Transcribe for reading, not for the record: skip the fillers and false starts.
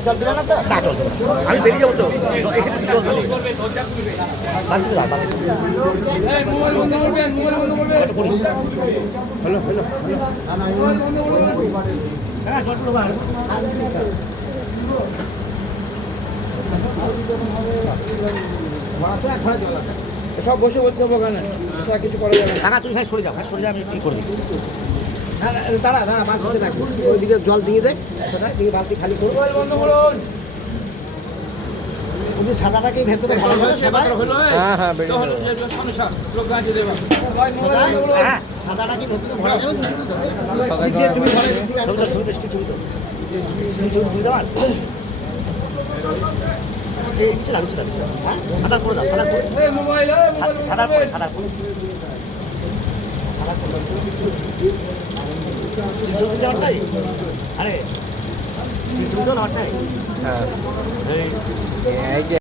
জল দিলে না তো না জল আমি বেরিয়ে যাবো তো এখানে জল দেবো হ্যালো হ্যালো হ্যাঁ সব বসে বলতে হবে ওখানে কিছু করা যাবে না তুই ভাই সরে যাও সরে যাও আমি কি করবি দাঁড়া দাঁড়া মাছ ধরতে থাকবো ওইদিকে জল দিয়ে দেয় দিকে বালতি খালি করবো বন্ধ করুন সাদাটাকে ভেতরে ভালো হবে হ্যাঁ হ্যাঁ সাদাটা কি ভেতরে ভরা যাবে তুমি ছিলাম সাদা করে দাও সাদা করে সাদা করে আরে হ্যাঁ